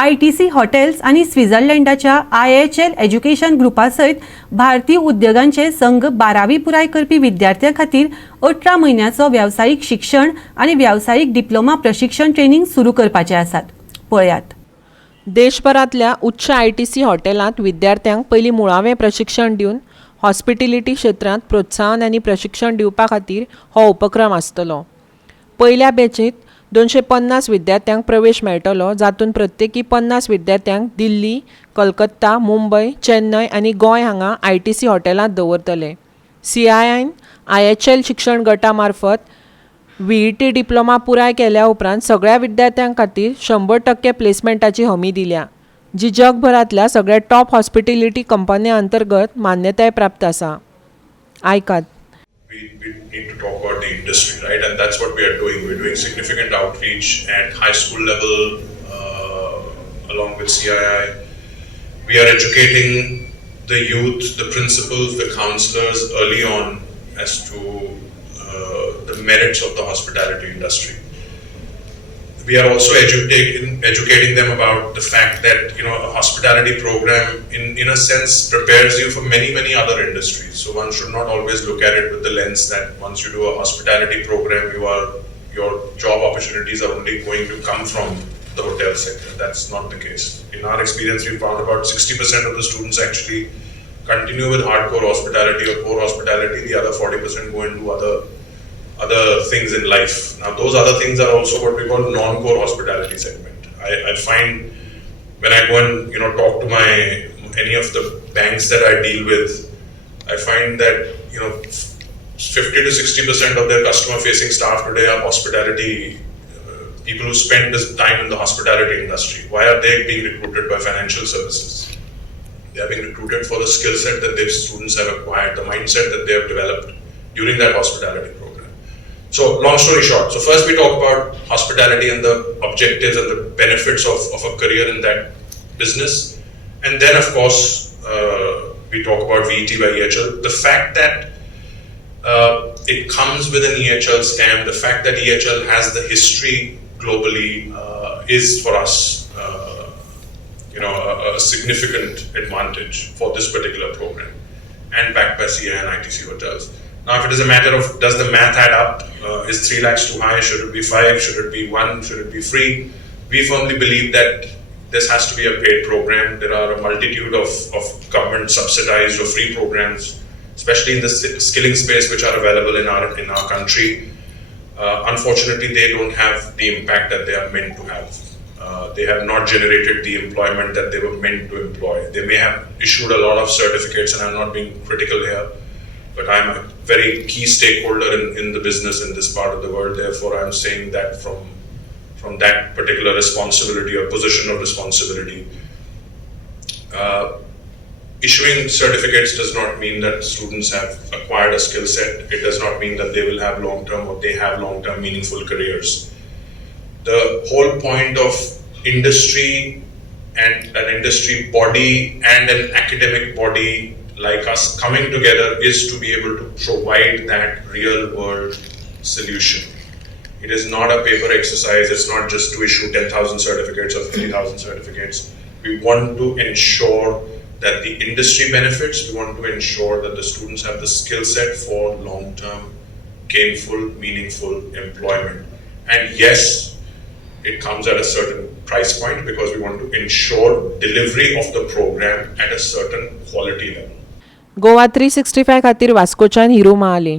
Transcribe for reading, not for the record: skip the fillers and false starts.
ITC hotels आणि स्वित्झर्लंडाच्या IHL education ग्रुपा सयत भारतीय उद्योगांचे संघ 12वी पुराय करपी विद्यार्थ्यां खातीर 18 म्हयन्याचो व्यावसायिक शिक्षण आणि व्यावसायिक डिप्लोमा प्रशिक्षण ट्रेनिंग सुरू करपाचे आसात. पळयात. देशभरातल्या उच्च ITC हॉटेलांत विद्यार्थ्यांक पयलीं मुळावें प्रशिक्षण दिवन हॉस्पिटॅलिटी क्षेत्रांत प्रोत्साहन आनी प्रशिक्षण दिवपा खातीर हो उपक्रम आसतलो. पयल्या बॅचींत 250 विद्यार्थ्यांक प्रवेश मेळटलो, जातूंत प्रत्येकी 50 विद्यार्थ्यांक दिल्ली, कलकत्ता, मुंबय, चेन्नय आनी गोंय हांगा ITC हॉटेलांत दवरतले. CIIन IHL शिक्षण गटा मार्फत VET डिप्लोमा पुराय केल्या उपरांत सगळ्या विद्यार्थ्यां खातीर 100% प्लेसमेंटाची हमी दिल्या, जी जगभरातल्या सगळ्या टॉप हॉस्पिटॅलिटी कंपन्यां अंतर्गत मान्यताय प्राप्त आसा. आयकात. We need to talk about the industry, right? And that's what we are doing. We're doing significant outreach at high school level, along with CII. We are educating the youth, the principals, the counselors early on as to the merits of the hospitality industry. We are also educating them about the fact that a hospitality program in a sense prepares you for many other industries. So one should not always look at it with the lens that once you do a hospitality program, your job opportunities are only going to come from the hotel sector. That's not the case. In our experience, we found about 60% of the students actually continue with hardcore hospitality or core hospitality. The other 40% go into other things in life. Now those other things are also what we call non-core hospitality segment. I find when I go and talk to any of the banks that I deal with, I find that 50 to 60% of their customer facing staff today are hospitality people who spend this time in the hospitality industry. Why are they being recruited by financial services? They are being recruited for the skill set that their students have acquired, the mindset that they have developed during that hospitality program. So long story short, so first we talk about hospitality and the objectives and the benefits of a career in that business, and then of course we talk about VET by EHL. The fact that it comes with an EHL stamp, the fact that EHL has the history globally is for us a significant advantage for this particular program, and backed by CI and ITC hotels. Now, if it is a matter of does the math add up, is 3 lakhs too high, should it be 5, should it be 1, should it be free? We firmly believe that this has to be a paid program. There are a multitude of government subsidized or free programs, especially in the skilling space, which are available in our country. Unfortunately, they don't have the impact that they are meant to have. They have not generated the employment that they were meant to employ. They may have issued a lot of certificates, and I'm not being critical here, but I'm a very key stakeholder in the business in this part of the world. Therefore, I'm saying that from that particular responsibility or position of responsibility. Issuing certificates does not mean that students have acquired a skill set. It does not mean that they will have long-term or they have long-term meaningful careers. The whole point of industry and an industry body and an academic body like us coming together is to be able to provide that real world solution. It is not a paper exercise. It's not just to issue 10,000 certificates or 50,000 certificates. We want to ensure that the industry benefits. We want to ensure that the students have the skill set for long-term, gainful, meaningful employment. And yes, it comes at a certain price point because we want to ensure delivery of the program at a certain quality level. Goa 365 खातीर वास्कोच्यान हिरू महाले.